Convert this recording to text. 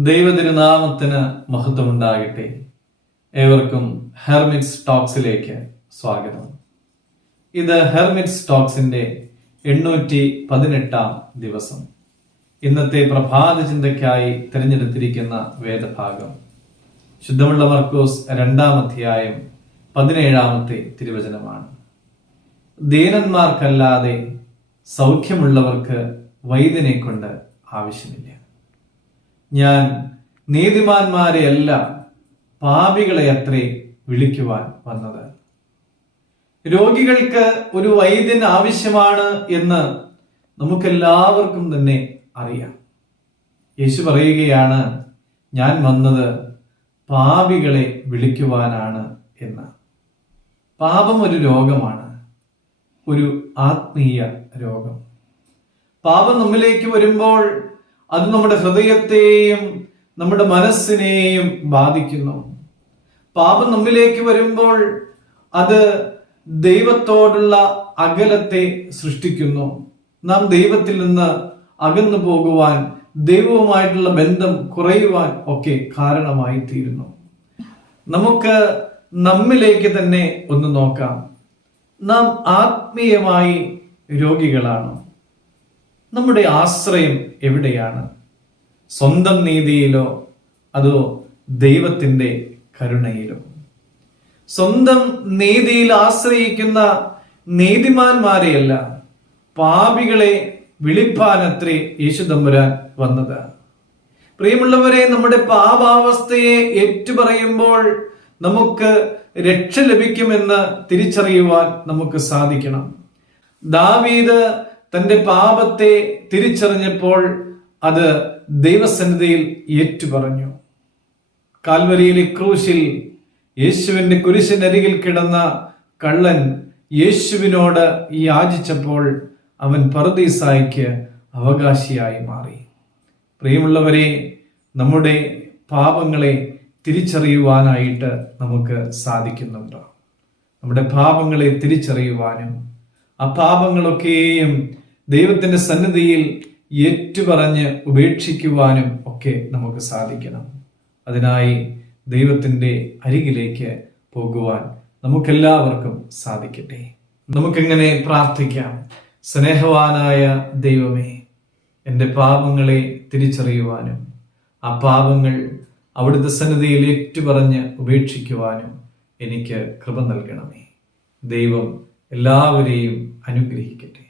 ദൈവതിരുനാമത്തിന് മഹത്വമുണ്ടാകട്ടെ. ഏവർക്കും ഹെർമിറ്റ്സ് ടോക്സിലേക്ക് സ്വാഗതം. ഇത് ഹെർമിറ്റ്സ് ടോക്സിന്റെ എണ്ണൂറ്റി പതിനെട്ടാം ദിവസം. ഇന്നത്തെ പ്രഭാത ചിന്തയ്ക്കായി തിരഞ്ഞെടുത്തിരിക്കുന്ന വേദഭാഗം. ശുദ്ധമുള്ള മർക്കോസ് രണ്ടാം അധ്യായം പതിനേഴാമത്തെ തിരുവചനമാണ്. ദീനന്മാർക്കല്ലാതെ സൗഖ്യമുള്ളവർക്ക് വൈദ്യനെ കൊണ്ട് ആവശ്യമില്ല. ഞാൻ നീതിമാന്മാരെയല്ല പാപികളെ അത്രേ വിളിക്കുവാൻ വന്നത്. രോഗികൾക്ക് ഒരു വൈദ്യൻ ആവശ്യമാണ് എന്ന് നമുക്കെല്ലാവർക്കും തന്നെ അറിയാം. യേശു പറയുകയാണ് ഞാൻ വന്നത് പാപികളെ വിളിക്കുവാനാണ് എന്ന്. പാപം ഒരു രോഗമാണ് ഒരു ആത്മീയ രോഗം. പാപം നമ്മിലേക്ക് വരുമ്പോൾ അത് നമ്മുടെ ഹൃദയത്തെയും നമ്മുടെ മനസ്സിനെയും ബാധിക്കുന്നു. പാപം നമ്മിലേക്ക് വരുമ്പോൾ അത് ദൈവത്തോടുള്ള അകലത്തെ സൃഷ്ടിക്കുന്നു. നാം ദൈവത്തിൽ നിന്ന് അകന്നു പോകുവാൻ ദൈവവുമായിട്ടുള്ള ബന്ധം കുറയുവാൻ ഒക്കെ കാരണമായി തീരുന്നു നമുക്ക് നമ്മിലേക്ക് തന്നെ ഒന്ന് നോക്കാം. നാം ആത്മീയമായി രോഗികളാണോ. നമ്മുടെ ആശ്രയം എവിടെയാണ്? സ്വന്തം നീതിയിലോ അതോ ദൈവത്തിന്റെ കരുണയിലോ? സ്വന്തം നീതിയിൽ ആശ്രയിക്കുന്ന നീതിമാന്മാരെയല്ല പാപികളെ വിളിപ്പാനത്രേ യേശു തമ്പുരാൻ വന്നത്. പ്രിയമുള്ളവരെ നമ്മുടെ പാപാവസ്ഥയെ ഏറ്റുപറയുമ്പോൾ നമുക്ക് രക്ഷ ലഭിക്കുമെന്ന് തിരിച്ചറിയുവാൻ നമുക്ക് സാധിക്കണം. ദാവീദ് തന്റെ പാപത്തെ തിരിച്ചറിഞ്ഞപ്പോൾ അത് ദൈവസന്നിധിയിൽ ഏറ്റുപറഞ്ഞു. കാൽവരിയിലെ ക്രൂശിൽ യേശുവിന്റെ കുരിശിനരികിൽ കിടന്ന കള്ളൻ യേശുവിനോട് യാചിച്ചപ്പോൾ അവൻ പറുദീസായിക്ക് അവകാശിയായി മാറി. പ്രിയമുള്ളവരെ നമ്മുടെ പാപങ്ങളെ തിരിച്ചറിയുവാനായിട്ട് നമുക്ക് സാധിക്കുന്നുണ്ട്? നമ്മുടെ പാപങ്ങളെ തിരിച്ചറിയുവാനും ആ പാപങ്ങളൊക്കെയും ദൈവത്തിന്റെ സന്നിധിയിൽ ഏറ്റുപറഞ്ഞ് ഉപേക്ഷിക്കുവാനും ഒക്കെ നമുക്ക് സാധിക്കണം. അതിനായി ദൈവത്തിന്റെ അരികിലേക്ക് പോകുവാൻ നമുക്കെല്ലാവർക്കും സാധിക്കട്ടെ. നമുക്കെങ്ങനെ പ്രാർത്ഥിക്കാം? സ്നേഹവാനായ ദൈവമേ എന്റെ പാപങ്ങളെ തിരിച്ചറിയുവാനും ആ പാപങ്ങൾ അവിടുത്തെ സന്നിധിയിൽ ഏറ്റുപറഞ്ഞ് ഉപേക്ഷിക്കുവാനും എനിക്ക് കൃപ നൽകണമേ. ദൈവം എല്ലാവരെയും അനുഗ്രഹിക്കട്ടെ.